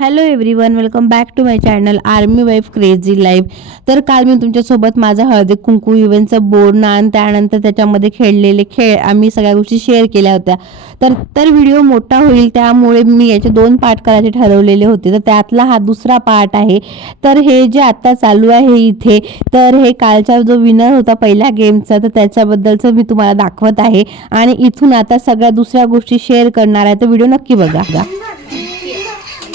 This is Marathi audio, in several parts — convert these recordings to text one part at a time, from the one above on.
Hello everyone welcome back to my channel army wife crazy life तर काल मी तुमच्यासोबत माझा हळदी कुंकू इव्हेंटचं बोर्ड आणि त्यानंतर त्याच्यामध्ये खेळलेले खेळ आम्ही सगळ्या गोष्टी शेअर केल्या होत्या. तर तर व्हिडिओ मोठा होईल त्यामुळे मी याचे दोन पार्ट करायचे ठरवलेले होते. तर त्यातला हा दुसरा पार्ट आहे. तर हे जे आत्ता चालू आहे इथे तर हे कालचा जो विनर होता पहिल्या गेमचा तर त्याच्याबद्दलचं मी तुम्हाला दाखवत आहे. आणि इथून आता सगळ्या दुसऱ्या गोष्टी शेअर करणार आहे. तर व्हिडिओ नक्की बघा.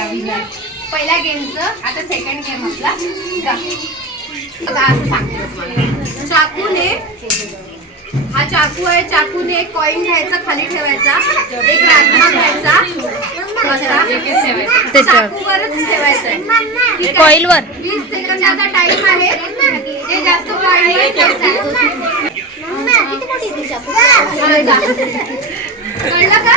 पहिल्या गेमचं आता सेकंड गेम आपला. आता असं सांगते तुम्हाला. चाकूने हा चाकू आहे चाकूने एक कॉईन घ्यायचा खाली ठेवायचा एक राजमा घ्यायचा. चाकूवरच ठेवायचा? कॉईलवर? वीस सेकंदाचा टाइम आहे जे जास्त कॉईन कळलं का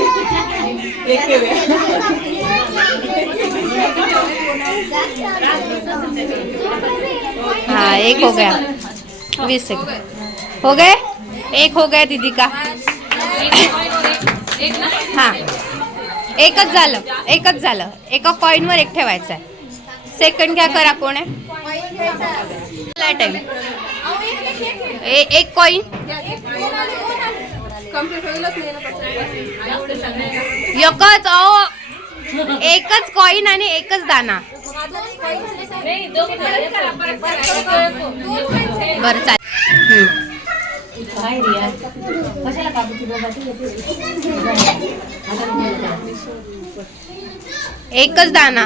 हाँ एक हो गया. बीस सेकंड हो गए? एक हो गया दीदी का? हां. एकच झालं. एकच झालं. एका कॉईनवर एक ठेवायचं आहे. सेकंड घ्या करा कोण आहे? एक कॉईन एकच अहो. एकच कॉईन आणि एकच दाना. बरं चालेल. एकच दाना.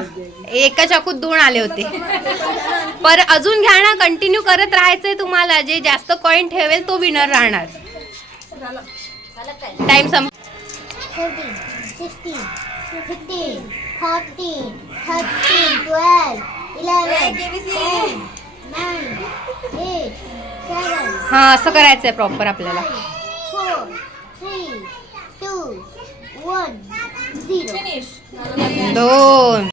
एका चाकूत दोन आले होते. पर अजून घ्या ना कंटिन्यू करत राहायचंय तुम्हाला. जे जास्त कॉईन ठेवेल तो विनर राहणार. टाइम संप 14, 16, 15, 14, 13, 12, 11, 10, 9, 8, 7, हा असं करायचंय प्रॉपर आपल्याला. 4, 3, 2, 1, 0. दोन.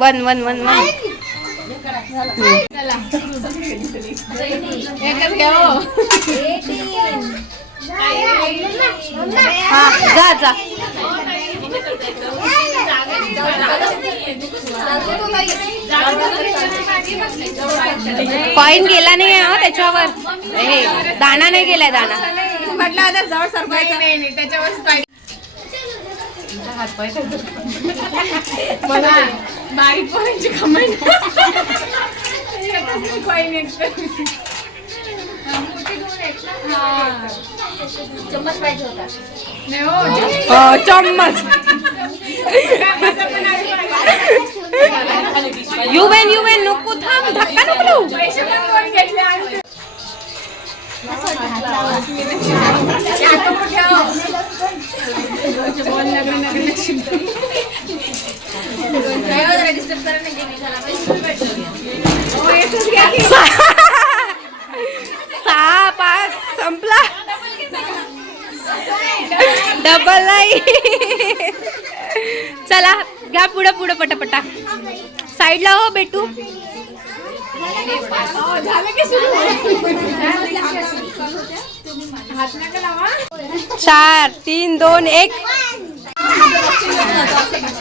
वन वन वन वन हा. जा जा. कॉईन गेला नाही आहे हो त्याच्यावर. हे दाना नाही गेलाय दाना म्हटलं आता जवळ सरकायचं नाही नाही त्याच्यावर मला बारीक पोरांची कमेंट चम्मच पाहिजे होता. हो चम्मच. युवेन युवेन नको थांब धक्का नको. सहा पाच संपला डबल नाही चला घ्या पुढं पुढं पटापटा. साईडला हो बेटू. चार तीन दोन एक.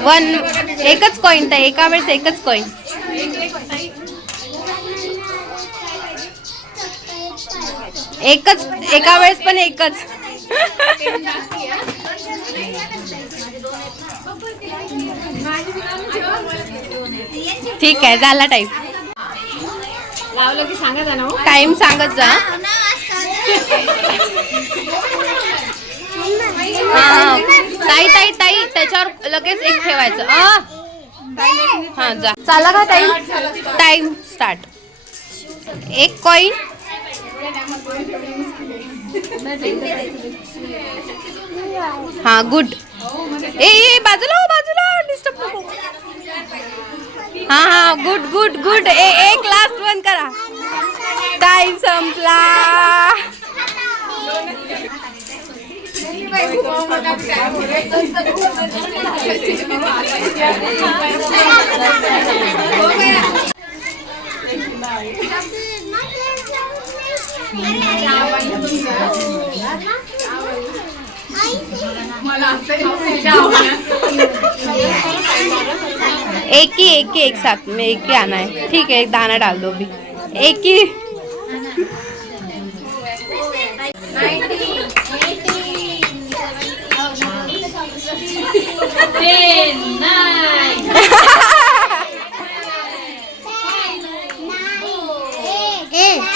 वन एकच कॉईन तर एका वेळेस एकच कॉईन एकच एका वेळेस पण एकच. ठीक आहे झाला टाईप लावलं की सांगा ना टाइम सांगत जा. हा. हा ताई ताई ताई त्याच्यावर लगेच एक ठेवायचं. हा जा. चाला का टाइम? Time start. एक कॉइन. हा गुड. ए ए बाजूला हो, बाजूला. डिस्टर्ब नको. हा हा गुड गुड गुड. ए एक लास्ट वन करा. टाइम संपला. एक ही एक ही एक साथ में एक ही आना है। ठीक है एक दाना डाल दो अभी। एक ही।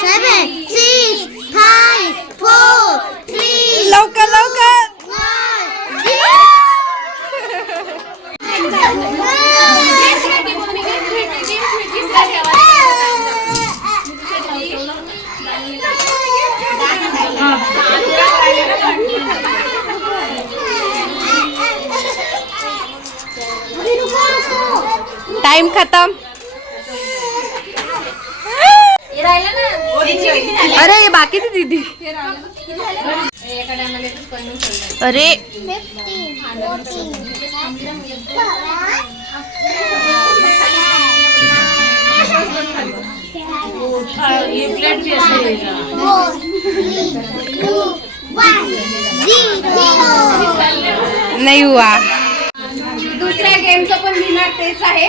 Seven, टाइम खत्म. अरे ये बाकी थी दीदी? अरे. Fifteen, fourteen, ये पण तेच आहे.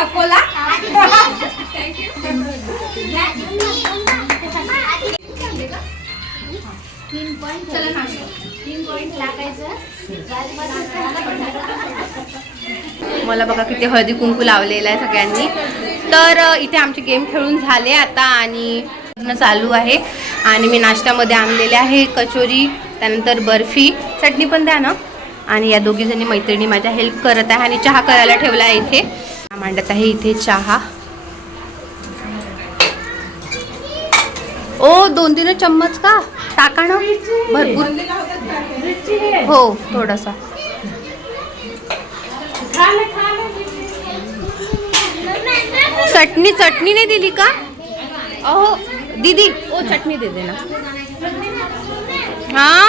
अकोला मला बघा किती हळदी कुंकू लावलेला आहे सगळ्यांनी. तर इथे आमचे गेम खेळून झाले आता आणि लग्न चालू आहे. आणि मी नाश्त्यामध्ये आणलेले आहे कचोरी त्यानंतर बर्फी. चटणी पण द्या ना. आणि या दोघी जणी मैत्रिणी माझ्या हेल्प करत आहे आणि चहा करायला ठेवला आहे इथे. मांडत आहे इथे चहा. ओ दोन तीन चम्मच का? टाका ना. भरपूर. हो थोडासा. चटणी चटणी नाही दिली का? अहो दीदी. ओ चटणी दे देना. हा?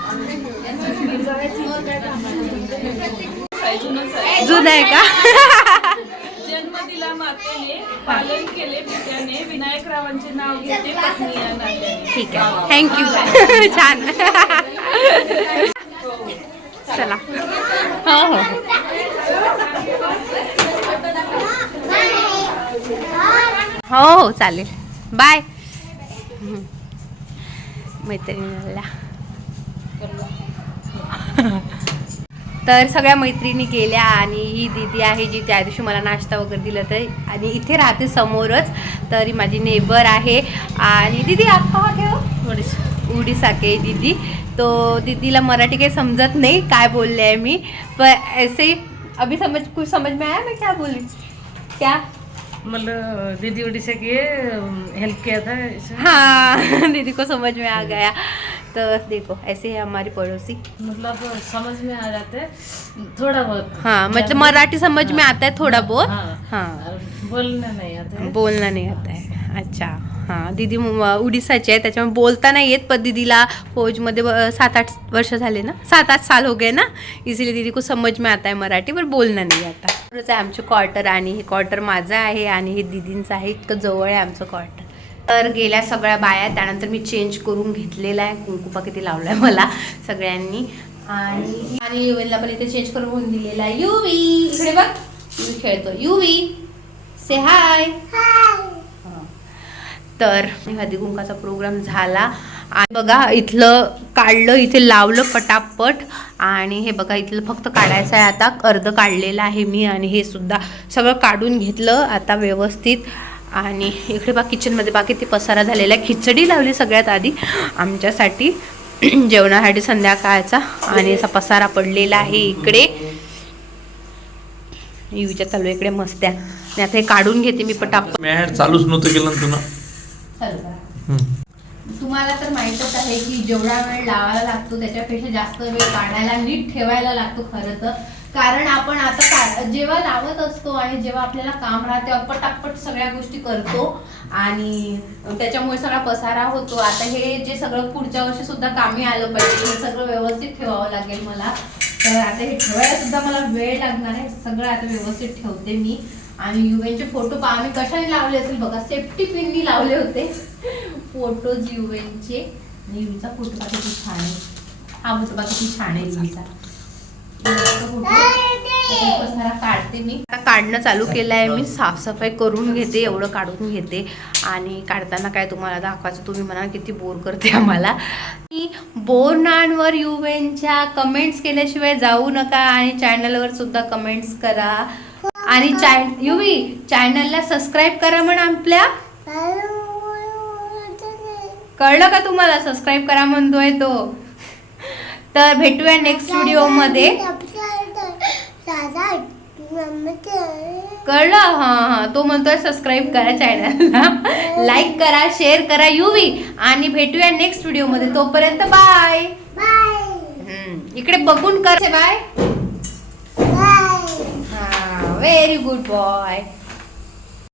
जुन आहे का? जन्म दिला मातेने पालन केले पित्याने विनायक रावांचे नाव घेते पत्नी ठीक आहे. थँक्यू छान. चला. हो हो. हो हो चालेल. बाय मैत्रिणीला. तर सगळ्या मैत्रिणी गेल्या आणि ही दीदी आहे जी त्या दिवशी मला नाश्ता वगैरे दिला तर आणि इथे राहते समोरच तर माझी नेबर आहे. आणि दीदी आप कहाँ के हो उड़ीसा. के दीदी. तो दीदीला मराठी काही समजत नाही काय बोलले आहे मी. पर ऐसे अभी समझ कुछ समझ में आया मैं क्या बोली? क्या? मतलब दीदी उड़ीसा की हेल्प किया था। हाँ दीदी को समझ में आ गया। तो देखो ऐसे है हमारी पड़ोसी। मतलब समझ में आ जाते हैं, थोड़ा बहुत। हाँ मतलब मराठी समझ में आता है थोड़ा बहुत। हाँ। हाँ। बोलना नहीं आता है। बोलना नहीं आता है। अच्छा हां दीदी उडीसाची आहे त्याच्यामुळे बोलता नाही येत पण दीदीला फौजमध्ये सात आठ वर्ष झाले ना सात आठ साल हो गए ना इसीलिए दीदी को समझ में आता है मराठी पण बोलणं नाही आता। आहे आमचं क्वार्टर आणि हे क्वार्टर माझं आहे आणि हे दीदींचं आहे. इतकं जवळ आहे आमचं क्वार्टर तर गेल्या सगळ्या बाया त्यानंतर मी चेंज करून घेतलेला आहे. कुंकुपा किती लावलाय मला सगळ्यांनी. आणि आणि युवीला पण इथे चेंज करून दिलेला आहे. युवी इकडे बघ. युवी खेळतो युवी से हाय तर हळदी कुंकाचा प्रोग्राम झाला. आणि बघा इथलं काढलं इथे लावलं पटापट. आणि हे बघा इथलं फक्त काढायचं आहे. आता अर्ध काढलेलं आहे मी आणि हे सुद्धा सगळं काढून घेतलं आता व्यवस्थित. आणि इकडे बा किचनमध्ये बाकी ती पसारा झालेला आहे. खिचडी लावली सगळ्यात आधी. आमच्यासाठी जेवणासाठी संध्याकाळचा. आणि असा पसारा पडलेला आहे इकडे. युवीच्या चालू आहे इकडे मस्त्या आणि आता हे काढून घेते मी पटापट. चालूच नव्हतं केलं तुला. तुम्हाला तर माहीतच आहे की जेवढा वेळ लावायला लागतो त्याच्यापेक्षा जास्त वेळ काढायला नीट ठेवायला लागतो खरं तर. कारण आपण आता का जेव्हा लावत असतो आणि जेव्हा आपल्याला काम राहते अपटापट सगळ्या गोष्टी करतो आणि त्याच्यामुळे सगळा पसारा होतो. आता हे जे सगळं पुढच्या वर्षी सुद्धा कामी आलं पाहिजे हे सगळं व्यवस्थित ठेवावं लागेल मला. तर आता हे ठेवायला सुद्धा मला वेळ लागणार आहे सगळं आता व्यवस्थित ठेवते मी. आणि युएनचे फोटो पहा आम्ही कशाने लावले असेल बघा सेफ्टी पिननी लावले होते. फोटोज युएनचे आणि फोटो बघा किती छान आहे. हा फोटो बघा किती छान आहे युवीचा पसारा काढते मी. आता काढणं चालू केलं आहे मी. साफसफाई करून घेते एवढं काढून घेते. आणि काढताना काय तुम्हाला दाखवायचं तुम्ही म्हणा किती बोर करते आम्हाला. बोर बोरनाणवर युवेनच्या कमेंट्स केल्याशिवाय जाऊ नका आणि चॅनलवर सुद्धा कमेंट्स करा. आणि चॅन युवी चॅनलला सबस्क्राईब करा म्हण आपल्या. कळलं का तुम्हाला? सबस्क्राईब करा म्हणतोय तो. तर भेटूया नेक्स्ट व्हिडिओमध्ये कळलं? हां हां. तो म्हणतोय सबस्क्राईब करा चॅनलला लाईक करा शेअर करा युवी आणि भेटूया नेक्स्ट व्हिडिओमध्ये तोपर्यंत बाय इकडे बघून कर. Bye very good boy